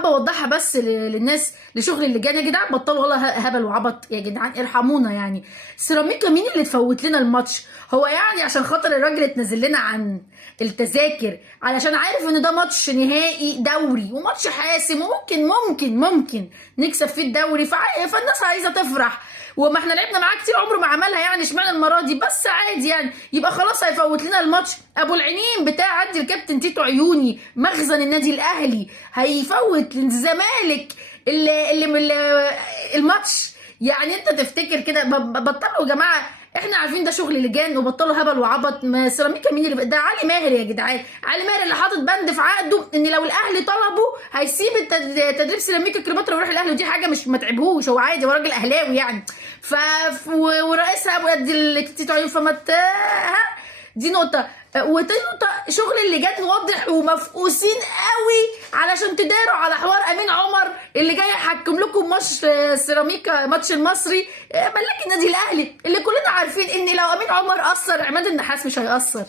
حابه اوضحها بس للناس لشغل اللجان. يا جدعان بطلوا والله هبل وعبط يا جدعان، ارحمونا يعني. سيراميكا مين اللي تفوت لنا الماتش؟ هو يعني عشان خاطر الراجل اتنزل لنا عن التذاكر علشان عارف ان ده ماتش نهائي دوري وماتش حاسم وممكن نكسب فيه الدوري، فالناس عايزه تفرح، وما احنا لعبنا معاه كتير عمره ما عملها يعني، اشمعنى المره دي بس؟ عادي يعني، يبقى خلاص هيفوت لنا الماتش. ابو العينين بتاع عدي الكابتن تيتو عيوني مخزن النادي الاهلي هيفوت للزمالك الماتش؟ يعني انت تفتكر كده؟ بطلوا يا جماعه، احنا عارفين ده شغل لجان، وبطلوا هبل وعبط. ما سيراميكا مين اللي ده؟ علي ماهر يا جدعان، علي ماهر اللي حاطط بند في عقده ان لو الاهلي طلبه هيسيب تدريب سيراميكا كليوباترا ويروح الاهلي، ودي حاجه مش ما تعبهوش، هو عادي، هو راجل اهلاوي يعني. ورئيسها ابو يد التيتو عيون، دي نقطة. وتاني نقطة، شغل اللجان واضح ومفقوسين قوي علشان تداروا على حوار امين عمر اللي جاي يحكم لكم ماتش سيراميكا، ماتش المصري ملاك النادي الاهلي، اللي كلنا عارفين ان لو امين عمر اثر عماد النحاس مش هيأثر.